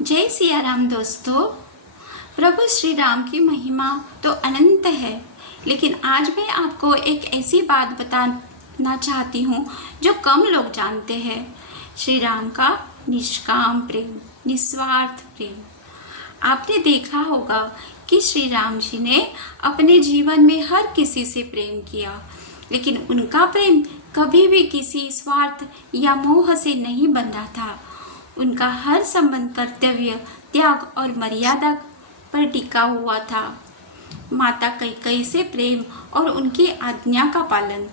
जय सिया राम दोस्तों। प्रभु श्री राम की महिमा तो अनंत है, लेकिन आज मैं आपको एक ऐसी बात बताना चाहती हूँ जो कम लोग जानते हैं। श्री राम का निष्काम प्रेम, निस्वार्थ प्रेम। आपने देखा होगा कि श्री राम जी ने अपने जीवन में हर किसी से प्रेम किया, लेकिन उनका प्रेम कभी भी किसी स्वार्थ या मोह से नहीं बंधा था। उनका हर संबंध कर्तव्य, त्याग और मर्यादा पर टिका हुआ था। माता कैकेयी से प्रेम और उनकी आज्ञा का पालन।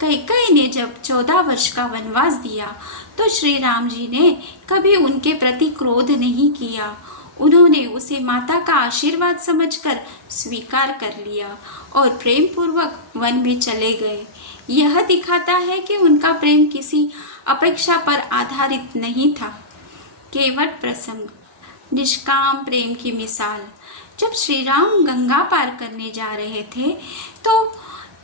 कैकेयी ने जब 14 वर्ष का वनवास दिया तो श्री राम जी ने कभी उनके प्रति क्रोध नहीं किया। उन्होंने उसे माता का आशीर्वाद समझकर स्वीकार कर लिया और प्रेम पूर्वक वन में चले गए। यह दिखाता है कि उनका प्रेम किसी अपेक्षा पर आधारित नहीं था। केवट प्रसंग, निष्काम प्रेम की मिसाल। जब श्री राम गंगा पार करने जा रहे थे तो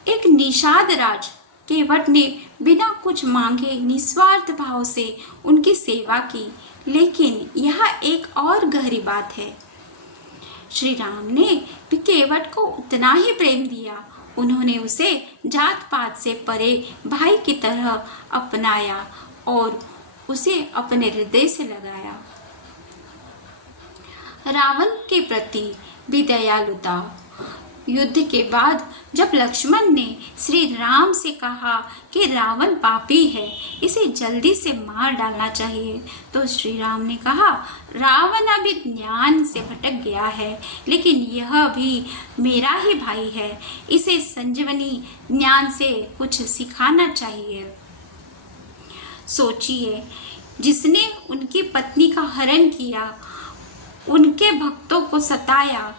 एक निषाद राज केवट ने बिना कुछ मांगे निस्वार्थ भाव से उनकी सेवा की। लेकिन यहाँ एक और गहरी बात है। श्री राम ने भी केवट को उतना ही प्रेम दिया। उन्होंने उसे जात पात से परे भाई की तरह अपनाया और उसे अपने हृदय से लगाया। रावण के प्रति भी दयालुता। युद्ध के बाद जब लक्ष्मण ने श्री राम से कहा कि रावण पापी है, इसे जल्दी से मार डालना चाहिए, तो श्री राम ने कहा, रावण अभी ज्ञान से भटक गया है, लेकिन यह भी मेरा ही भाई है। इसे संजीवनी ज्ञान से कुछ सिखाना चाहिए। सोचिए, जिसने उनकी पत्नी का हरण किया, उनके भक्तों को सताया,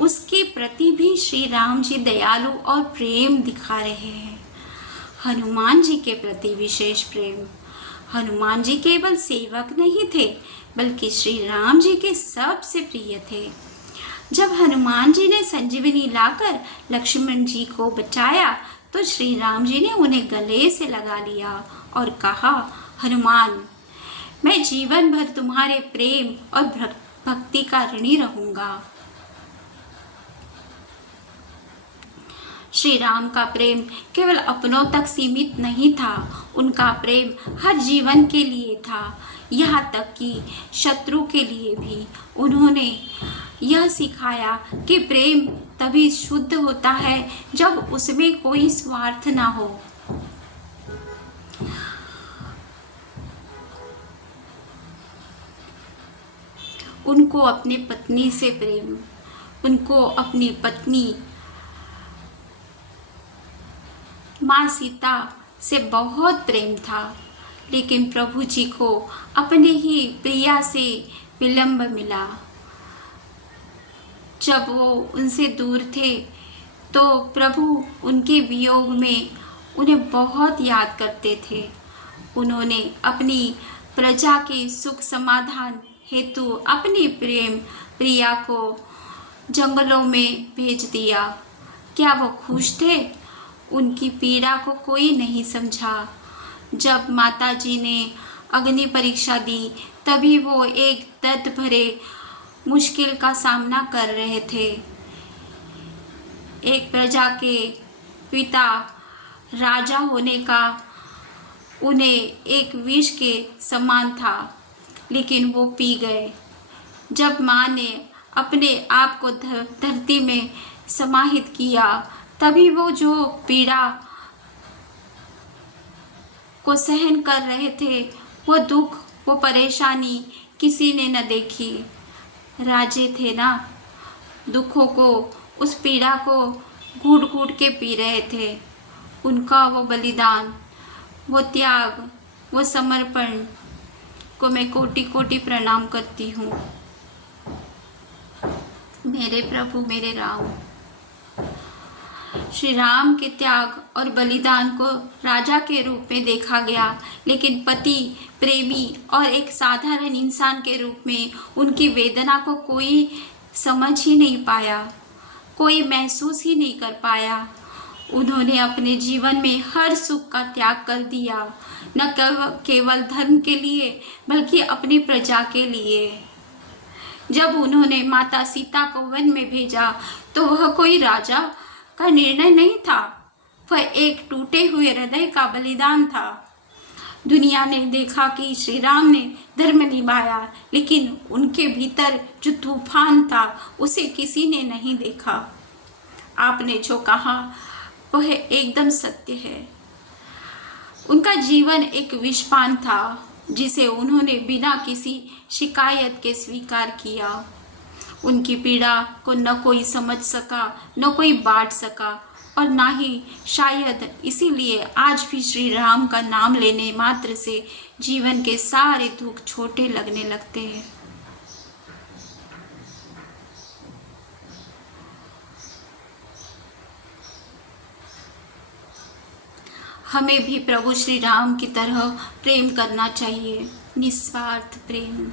उसके प्रति भी श्री राम जी दयालु और प्रेम दिखा रहे हैं। हनुमान जी के प्रति विशेष प्रेम। हनुमान जी केवल सेवक नहीं थे, बल्कि श्री राम जी के सबसे प्रिय थे। जब हनुमान जी ने संजीवनी लाकर लक्ष्मण जी को बचाया तो श्री राम जी ने उन्हें गले से लगा लिया और कहा, हनुमान, मैं जीवन भर तुम्हारे प्रेम और भक्ति का ऋणी रहूंगा। श्री राम का प्रेम केवल अपनों तक सीमित नहीं था, उनका प्रेम हर जीवन के लिए था, यहाँ तक कि शत्रु के लिए भी। उन्होंने यह सिखाया कि प्रेम तभी शुद्ध होता है जब उसमें कोई स्वार्थ ना हो। उनको अपनी पत्नी से प्रेम, उनको अपनी पत्नी माँ सीता से बहुत प्रेम था, लेकिन प्रभु जी को अपने ही प्रिया से विलंब मिला। जब वो उनसे दूर थे तो प्रभु उनके वियोग में उन्हें बहुत याद करते थे। उन्होंने अपनी प्रजा के सुख समाधान हेतु अपनी प्रेम प्रिया को जंगलों में भेज दिया। क्या वो खुश थे? उनकी पीड़ा को कोई नहीं समझा। जब माता जी ने अग्नि परीक्षा दी तभी वो एक दर्द भरे मुश्किल का सामना कर रहे थे। एक प्रजा के पिता राजा होने का उन्हें एक विष के समान था, लेकिन वो पी गए। जब माँ ने अपने आप को धरती में समाहित किया तभी वो जो पीड़ा को सहन कर रहे थे, वो दुख, वो परेशानी किसी ने न देखी। राजे थे ना, दुखों को, उस पीड़ा को घूट घूट के पी रहे थे। उनका वो बलिदान, वो त्याग, वो समर्पण को मैं कोटि कोटि प्रणाम करती हूँ। मेरे प्रभु, मेरे राम। श्री राम के त्याग और बलिदान को राजा के रूप में देखा गया, लेकिन पति, प्रेमी और एक साधारण इंसान के रूप में उनकी वेदना को कोई समझ ही नहीं पाया, कोई महसूस ही नहीं कर पाया। उन्होंने अपने जीवन में हर सुख का त्याग कर दिया, न केवल धर्म के लिए बल्कि अपनी प्रजा के लिए। जब उन्होंने माता सीता को वन में भेजा तो वह कोई राजा का निर्णय नहीं था, वह एक टूटे हुए हृदय का बलिदान था। दुनिया ने देखा कि श्री राम ने धर्म निभाया, लेकिन उनके भीतर जो तूफान था उसे किसी ने नहीं देखा। आपने जो कहा वह एकदम सत्य है। उनका जीवन एक विषपान था जिसे उन्होंने बिना किसी शिकायत के स्वीकार किया। उनकी पीड़ा को न कोई समझ सका, न कोई बांट सका, और ना ही शायद इसीलिए आज भी श्री राम का नाम लेने मात्र से जीवन के सारे दुख छोटे लगने लगते हैं। हमें भी प्रभु श्री राम की तरह प्रेम करना चाहिए, निस्वार्थ प्रेम,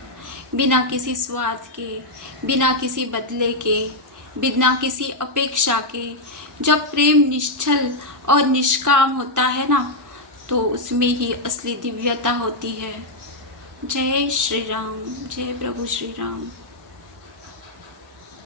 बिना किसी स्वार्थ के, बिना किसी बदले के, बिना किसी अपेक्षा के। जब प्रेम निश्चल और निष्काम होता है ना, तो उसमें ही असली दिव्यता होती है। जय श्री राम, जय प्रभु श्री राम।